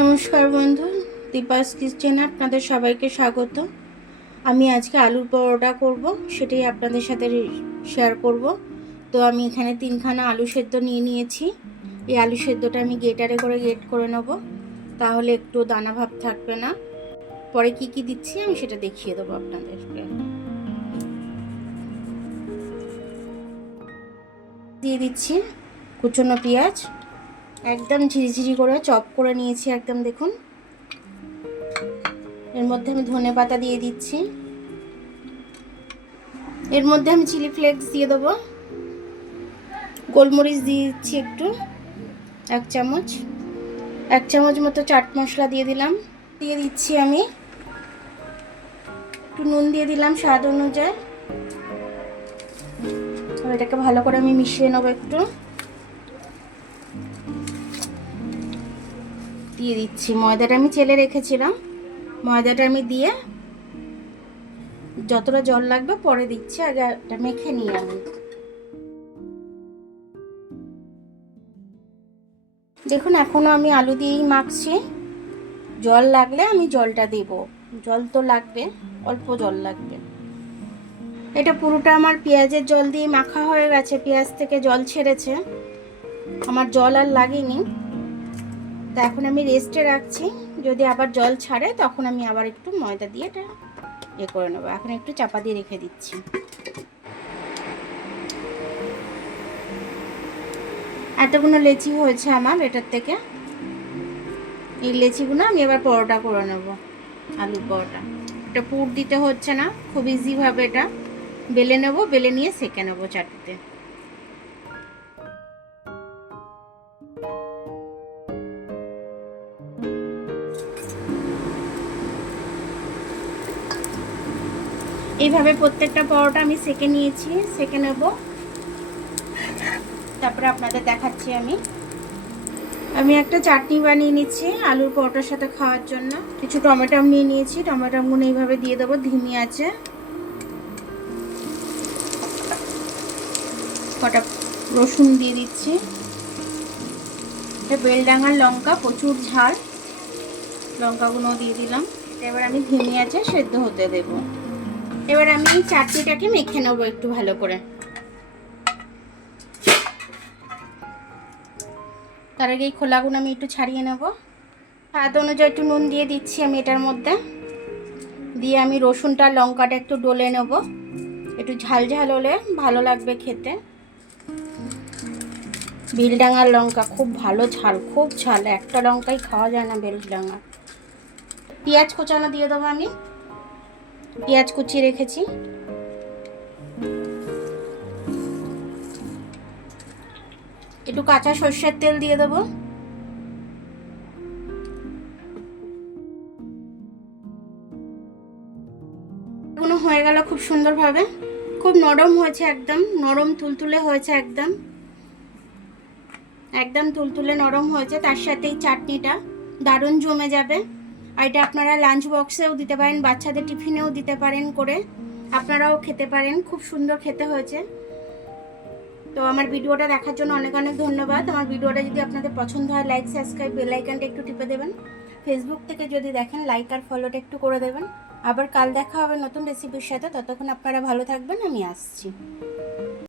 নমস্কার বন্ধু, দীপাস কিচেনে আপনাদের সবাইকে স্বাগত। আমি আজকে আলুর পরোটা করব, সেটাই আপনাদের সাথে শেয়ার করব। তো আমি এখানে 3খানা আলু সেদ্ধ নিয়ে নিয়েছি। এই আলু সেদ্ধটা আমি গ্রেটারে করে গ্রেট করে নেব, তাহলে একটু দানা ভাব থাকবে না। পরে কি কি দিচ্ছি আমি সেটা দেখিয়ে দেবো আপনাদেরকে। দিয়ে দিচ্ছি কুচনো পেঁয়াজ, একদম ঝিরিঝিরি করে চপ করে নিয়েছি একদম, দেখুন। এর মধ্যে আমি ধনেপাতা দিয়ে দিচ্ছি। এর মধ্যে আমি চিলি ফ্লেক্স দিয়ে দেবো, গোলমরিচ দিয়ে দিচ্ছি একটু, 1 চামচ মতো চাট মশলা দিয়ে দিলাম। দিয়ে দিচ্ছি আমি একটু নুন দিয়ে দিলাম স্বাদ অনুযায়ী। এটাকে ভালো করে আমি মিশিয়ে নেবো একটু। দিয়ে দিচ্ছি ময়দাটা আমি চেলে রেখেছিলাম, ময়দাটা আমি দিয়ে যতটা জল লাগবে পরে দিচ্ছি, আগে এটা মেখে নিই আমি। দেখুন এখনো আমি আলু দিয়েই মাখছি, জল লাগলে আমি জলটা দেব, জল তো লাগবে, অল্প জল লাগবে। এটা পুরোটা আমার পেঁয়াজের জল দিয়ে মাখা হয়ে গেছে, পেঁয়াজ থেকে জল ছেড়েছে, আমার জল আর লাগেনি। তা এখন আমি রেস্টে রাখছি, যদি আবার জল ছাড়ে তখন আমি আবার একটু ময়দা দিয়ে এটা করে নেবো। এখন একটু চাপা দিয়ে রেখে দিচ্ছি। এতগুলো লেচি হয়েছে আমার এটার থেকে, এই লেচিগুলো আমি এবার পরোটা করে নেব, আলুর পরোটা। এটা পুর দিতে হচ্ছে না, খুব ইজিভাবে এটা বেলে নেব, বেলে নিয়ে সেঁকে নেবো চাটুতে। এইভাবে প্রত্যেকটা পরোটা আমি সেঁকে নিয়েছি, সেঁকে নেব, তারপরে আপনাদের দেখাচ্ছি। আমি একটা চাটনি বানিয়ে নিচ্ছি আলুর পরোটার সাথে খাওয়ার জন্য। কিছু টমেটো নিয়ে নিয়েছি, টমেটোগুলো এইভাবে দিয়ে দেবো ধিমি আছে। কটা রসুন দিয়ে দিচ্ছি, বেলডাঙার লঙ্কা, প্রচুর ঝাল, লঙ্কাগুলো দিয়ে দিলাম। এবার আমি ধিমি আছে সেদ্ধ হতে দেব। এবার আমি এই চাটনিটাকে মেখে নেবো একটু ভালো করে। তার আগে এই খোলাগুলো আমি একটু ছাড়িয়ে নেব। স্বাদ অনুযায়ী একটু নুন দিয়ে দিচ্ছি আমি এটার মধ্যে, দিয়ে আমি রসুনটা লঙ্কাটা একটু ডলে নেব, একটু ঝাল ঝাল হলে ভালো লাগবে খেতে। বেলডাঙার লঙ্কা খুব ভালো ঝাল, খুব ঝাল, একটা লঙ্কাই খাওয়া যায় না বেলডাঙা। পেঁয়াজ কোচানো দিয়ে দেবো, আমি পেঁয়াজ কুচিয়ে রেখেছি। একটু কাঁচা সর্ষের তেল দিয়ে দেবো। এগুলো হয়ে গেল খুব সুন্দরভাবে, খুব নরম হয়েছে, একদম নরম তুলতুলে হয়েছে, একদম একদম তুলতুলে নরম হয়েছে। তার সাথে এই চাটনিটা দারুণ জমে যাবে। আর এটা আপনারা লাঞ্চ বক্সেও দিতে পারেন, বাচ্চাদের টিফিনেও দিতে পারেন করে, আপনারাও খেতে পারেন, খুব সুন্দর খেতে হয়েছে। তো আমার ভিডিওটা দেখার জন্য অনেক অনেক ধন্যবাদ। আমার ভিডিওটা যদি আপনাদের পছন্দ হয়, লাইক, সাবস্ক্রাইব, বেল আইকনটা একটু টিপে দেবেন। ফেসবুক থেকে যদি দেখেন, লাইক আর ফলোটা একটু করে দেবেন। আবার কাল দেখা হবে নতুন রেসিপির সাথে, ততক্ষণ আপনারা ভালো থাকবেন, আমি আসছি।